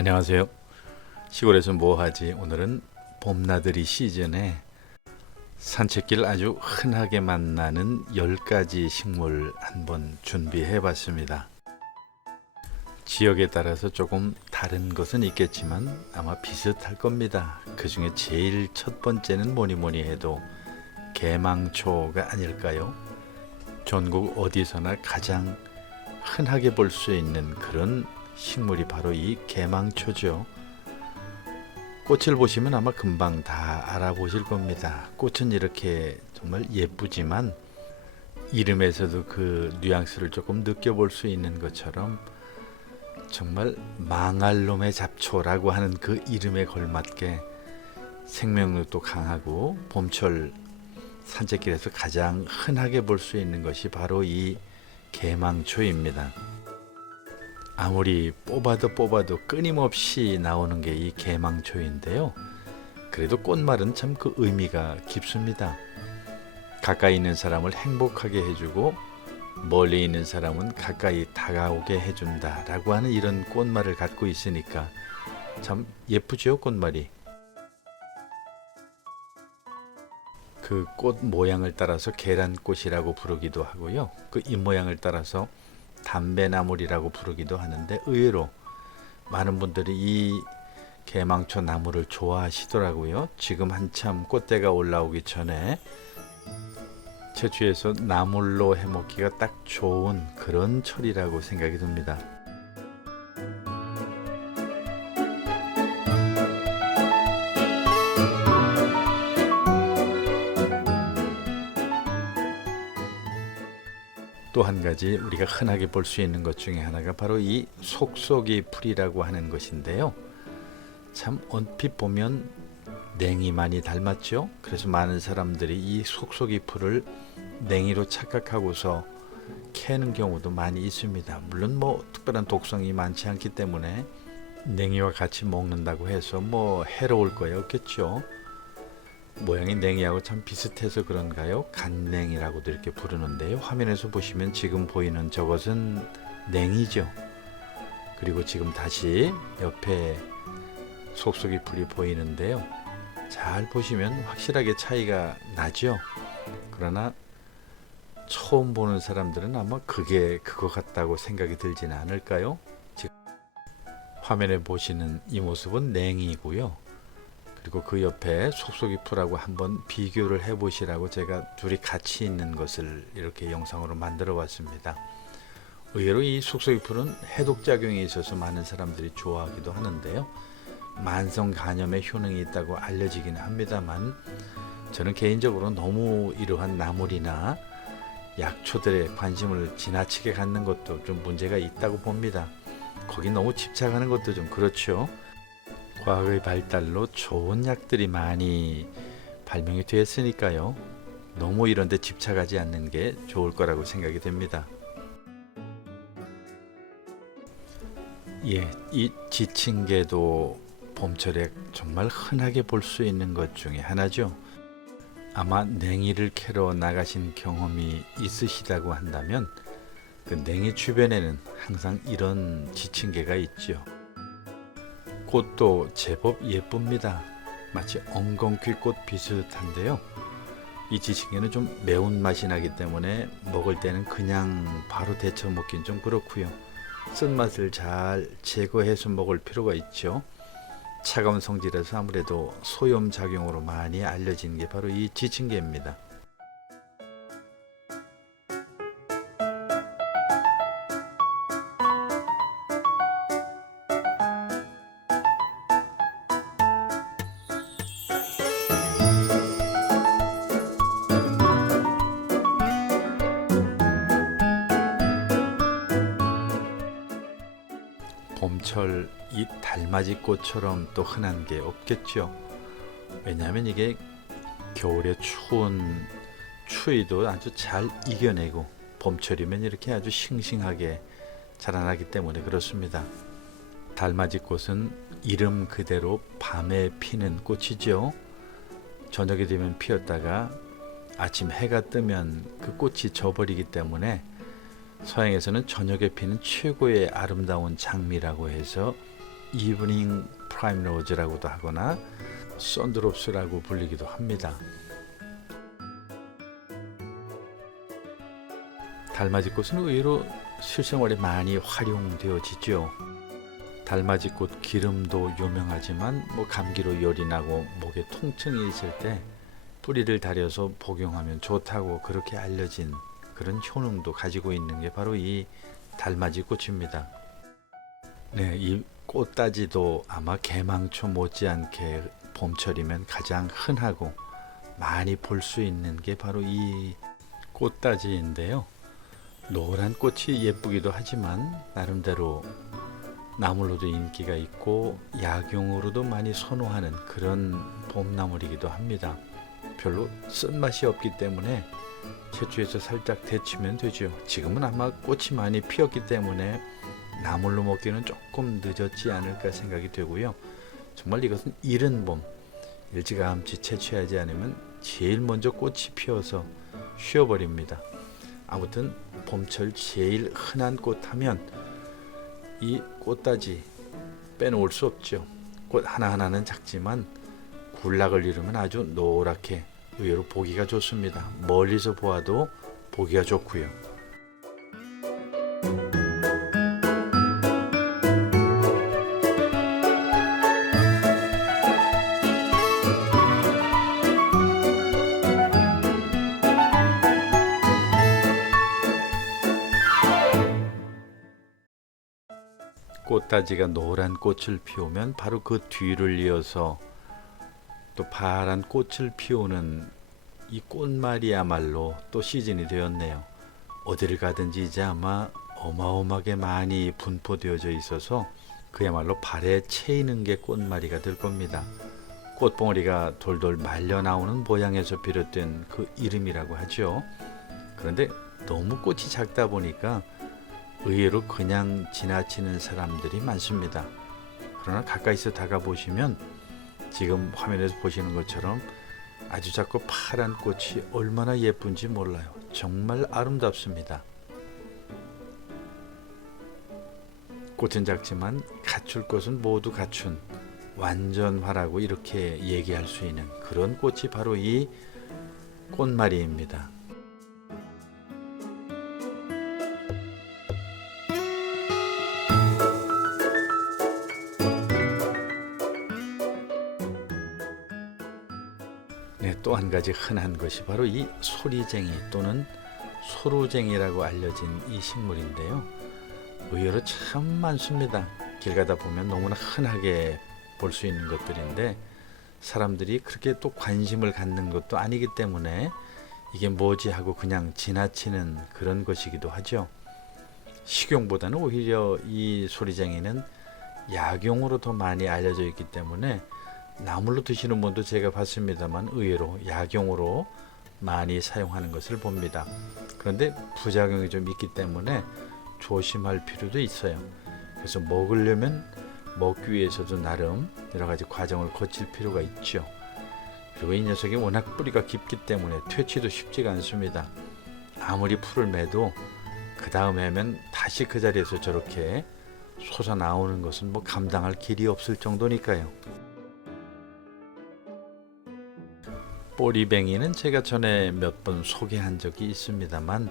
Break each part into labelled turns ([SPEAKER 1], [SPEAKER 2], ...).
[SPEAKER 1] 안녕하세요. 시골에서 뭐 하지? 오늘은 봄나들이 시즌에 산책길 아주 흔하게 만나는 10가지 식물 한번 준비해 봤습니다. 지역에 따라서 조금 다른 것은 있겠지만 아마 비슷할 겁니다. 그 중에 제일 첫 번째는 뭐니 뭐니 해도 개망초가 아닐까요? 전국 어디서나 가장 흔하게 볼 수 있는 그런 식물이 바로 이 개망초죠. 꽃을 보시면 아마 금방 다 알아보실 겁니다. 꽃은 이렇게 정말 예쁘지만 이름에서도 그 뉘앙스를 조금 느껴볼 수 있는 것처럼 정말 망할 놈의 잡초라고 하는 그 이름에 걸맞게 생명력도 강하고 봄철 산책길에서 가장 흔하게 볼 수 있는 것이 바로 이 개망초입니다. 아무리 뽑아도 뽑아도 끊임없이 나오는 게 이 개망초인데요. 그래도 꽃말은 참 그 의미가 깊습니다. 가까이 있는 사람을 행복하게 해주고 멀리 있는 사람은 가까이 다가오게 해준다라고 하는 이런 꽃말을 갖고 있으니까 참 예쁘죠 꽃말이. 그 꽃 모양을 따라서 계란꽃이라고 부르기도 하고요. 그잎 모양을 따라서 담배나물이라고 부르기도 하는데 의외로 많은 분들이 이 개망초 나무를 좋아하시더라고요. 지금 한참 꽃대가 올라오기 전에 채취해서 나물로 해먹기가 딱 좋은 그런 철이라고 생각이 듭니다. 또 한 가지 우리가 흔하게 볼 수 있는 것 중에 하나가 바로 이 속속이 풀이라고 하는 것인데요. 참 언핏 보면 냉이 많이 닮았죠. 그래서 많은 사람들이 이 속속이 풀을 냉이로 착각하고서 캐는 경우도 많이 있습니다. 물론 뭐 특별한 독성이 많지 않기 때문에 냉이와 같이 먹는다고 해서 뭐 해로울 거야 없겠죠. 모양이 냉이하고 참 비슷해서 그런가요? 간냉이라고도 이렇게 부르는데요. 화면에서 보시면 지금 보이는 저것은 냉이죠. 그리고 지금 다시 옆에 속속이 풀이 보이는데요. 잘 보시면 확실하게 차이가 나죠. 그러나 처음 보는 사람들은 아마 그게 그거 같다고 생각이 들지는 않을까요? 지금 화면에 보시는 이 모습은 냉이고요. 그리고 그 옆에 속속이 풀하고 한번 비교를 해 보시라고 제가 둘이 같이 있는 것을 이렇게 영상으로 만들어 봤습니다. 의외로 이 속속이 풀은 해독 작용이 있어서 많은 사람들이 좋아하기도 하는데요. 만성 간염에 효능이 있다고 알려지긴 합니다만 저는 개인적으로 너무 이러한 나물이나 약초들에 관심을 지나치게 갖는 것도 좀 문제가 있다고 봅니다. 거기 너무 집착하는 것도 좀 그렇죠. 과학의 발달로 좋은 약들이 많이 발명이 되었으니까요. 너무 이런 데 집착하지 않는 게 좋을 거라고 생각이 됩니다. 예, 이 지친개도 봄철에 정말 흔하게 볼 수 있는 것 중에 하나죠. 아마 냉이를 캐러 나가신 경험이 있으시다고 한다면 그 냉이 주변에는 항상 이런 지친개가 있죠. 꽃도 제법 예쁩니다. 마치 엉겅퀴꽃 비슷한데요. 이 지식에는 좀 매운 맛이 나기 때문에 먹을 때는 그냥 바로 데쳐 먹긴 좀 그렇고요. 쓴맛을 잘 제거해서 먹을 필요가 있죠. 차가운 성질에서 아무래도 소염 작용으로 많이 알려진 게 바로 이 지친개입니다. 봄철 이 달맞이 꽃처럼 또 흔한 게 없겠죠. 왜냐하면 이게 겨울의 추운 추위도 아주 잘 이겨내고 봄철이면 이렇게 아주 싱싱하게 자라나기 때문에 그렇습니다. 달맞이 꽃은 이름 그대로 밤에 피는 꽃이죠. 저녁이 되면 피었다가 아침 해가 뜨면 그 꽃이 져버리기 때문에 서양에서는 저녁에 피는 최고의 아름다운 장미라고 해서 이브닝 프라임 로즈라고도 하거나 썬드롭스라고 불리기도 합니다. 달맞이꽃은 의외로 실생활에 많이 활용되어지죠. 달맞이꽃 기름도 유명하지만 뭐 감기로 열이 나고 목에 통증이 있을 때 뿌리를 다려서 복용하면 좋다고 그렇게 알려진 그런 효능도 가지고 있는 게 바로 이 달맞이 꽃입니다. 네, 이 꽃다지도 아마 개망초 못지않게 봄철이면 가장 흔하고 많이 볼 수 있는 게 바로 이 꽃다지인데요. 노란 꽃이 예쁘기도 하지만 나름대로 나물로도 인기가 있고 약용으로도 많이 선호하는 그런 봄나물이기도 합니다. 별로 쓴맛이 없기 때문에 채취해서 살짝 데치면 되죠. 지금은 아마 꽃이 많이 피었기 때문에 나물로 먹기는 조금 늦었지 않을까 생각이 되고요. 정말 이것은 이른 봄 일찌감치 채취하지 않으면 제일 먼저 꽃이 피어서 쉬어버립니다. 아무튼 봄철 제일 흔한 꽃 하면 이 꽃다지 빼놓을 수 없죠. 꽃 하나하나는 작지만 군락을 이루면 아주 노랗게 의외로 보기가 좋습니다. 멀리서 보아도 보기가 좋고요. 꽃다지가 노란 꽃을 피우면 바로 그 뒤를 이어서 또 파란 꽃을 피우는 이 꽃말이야말로 또 시즌이 되었네요. 어디를 가든지 이제 아마 어마어마하게 많이 분포되어져 있어서 그야말로 발에 채이는 게 꽃말이가 될 겁니다. 꽃봉오리가 돌돌 말려 나오는 모양에서 비롯된 그 이름이라고 하죠. 그런데 너무 꽃이 작다 보니까 의외로 그냥 지나치는 사람들이 많습니다. 그러나 가까이서 다가보시면 지금 화면에서 보시는 것처럼 아주 작고 파란 꽃이 얼마나 예쁜지 몰라요. 정말 아름답습니다. 꽃은 작지만 갖출 것은 모두 갖춘 완전화라고 이렇게 얘기할 수 있는 그런 꽃이 바로 이 꽃말이입니다. 한 가지 흔한 것이 바로 이 소리쟁이 또는 소루쟁이라고 알려진 이 식물인데요. 의외로 참 많습니다. 길 가다 보면 너무나 흔하게 볼 수 있는 것들인데 사람들이 그렇게 또 관심을 갖는 것도 아니기 때문에 이게 뭐지 하고 그냥 지나치는 그런 것이기도 하죠. 식용보다는 오히려 이 소리쟁이는 약용으로 더 많이 알려져 있기 때문에 나물로 드시는 분도 제가 봤습니다만 의외로 약용으로 많이 사용하는 것을 봅니다. 그런데 부작용이 좀 있기 때문에 조심할 필요도 있어요. 그래서 먹으려면 먹기 위해서도 나름 여러 가지 과정을 거칠 필요가 있죠. 그리고 이 녀석이 워낙 뿌리가 깊기 때문에 퇴치도 쉽지가 않습니다. 아무리 풀을 매도 그 다음에 하면 다시 그 자리에서 저렇게 솟아 나오는 것은 뭐 감당할 길이 없을 정도니까요. 꼬리뱅이는 제가 전에 몇 번 소개한 적이 있습니다만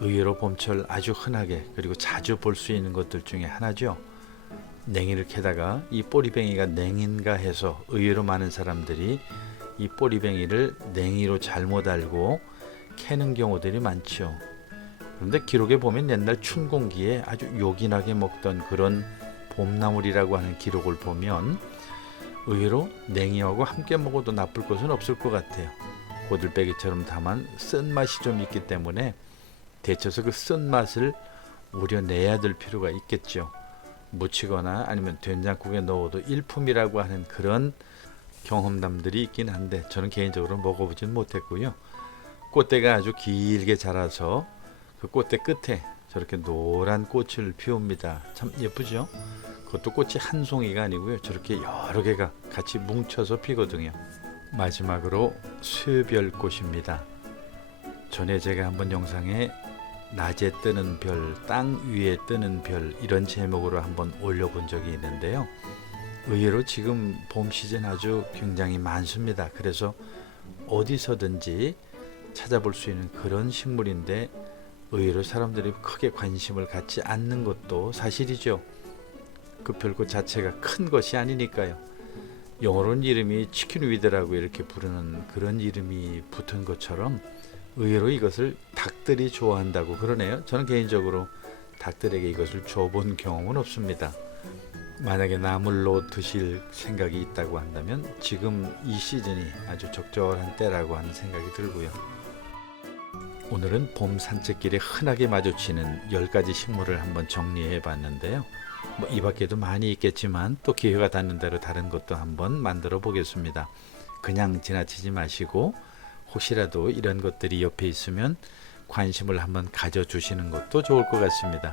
[SPEAKER 1] 의외로 봄철 아주 흔하게 그리고 자주 볼 수 있는 것들 중에 하나죠. 냉이를 캐다가 이 꼬리뱅이가 냉인가 해서 의외로 많은 사람들이 이 꼬리뱅이를 냉이로 잘못 알고 캐는 경우들이 많죠. 그런데 기록에 보면 옛날 춘공기에 아주 요긴하게 먹던 그런 봄나물이라고 하는 기록을 보면 의외로 냉이하고 함께 먹어도 나쁠 것은 없을 것 같아요. 고들빼기처럼 다만 쓴맛이 좀 있기 때문에 데쳐서 그 쓴맛을 우려내야 될 필요가 있겠죠. 무치거나 아니면 된장국에 넣어도 일품이라고 하는 그런 경험담들이 있긴 한데 저는 개인적으로 먹어보진 못했고요. 꽃대가 아주 길게 자라서 그 꽃대 끝에 저렇게 노란 꽃을 피웁니다. 참 예쁘죠? 그것도 꽃이 한 송이가 아니고요. 저렇게 여러 개가 같이 뭉쳐서 피거든요. 마지막으로 쇠별꽃입니다. 전에 제가 한번 영상에 낮에 뜨는 별, 땅 위에 뜨는 별 이런 제목으로 한번 올려본 적이 있는데요. 의외로 지금 봄 시즌 아주 굉장히 많습니다. 그래서 어디서든지 찾아볼 수 있는 그런 식물인데 의외로 사람들이 크게 관심을 갖지 않는 것도 사실이죠. 그 별것 자체가 큰 것이 아니니까요. 영어로는 이름이 치킨 위드라고 이렇게 부르는 그런 이름이 붙은 것처럼 의외로 이것을 닭들이 좋아한다고 그러네요. 저는 개인적으로 닭들에게 이것을 줘본 경험은 없습니다. 만약에 나물로 드실 생각이 있다고 한다면 지금 이 시즌이 아주 적절한 때라고 하는 생각이 들고요. 오늘은 봄 산책길에 흔하게 마주치는 10가지 식물을 한번 정리해 봤는데요. 뭐 이 밖에도 많이 있겠지만 또 기회가 닿는 대로 다른 것도 한번 만들어 보겠습니다. 그냥 지나치지 마시고 혹시라도 이런 것들이 옆에 있으면 관심을 한번 가져주시는 것도 좋을 것 같습니다.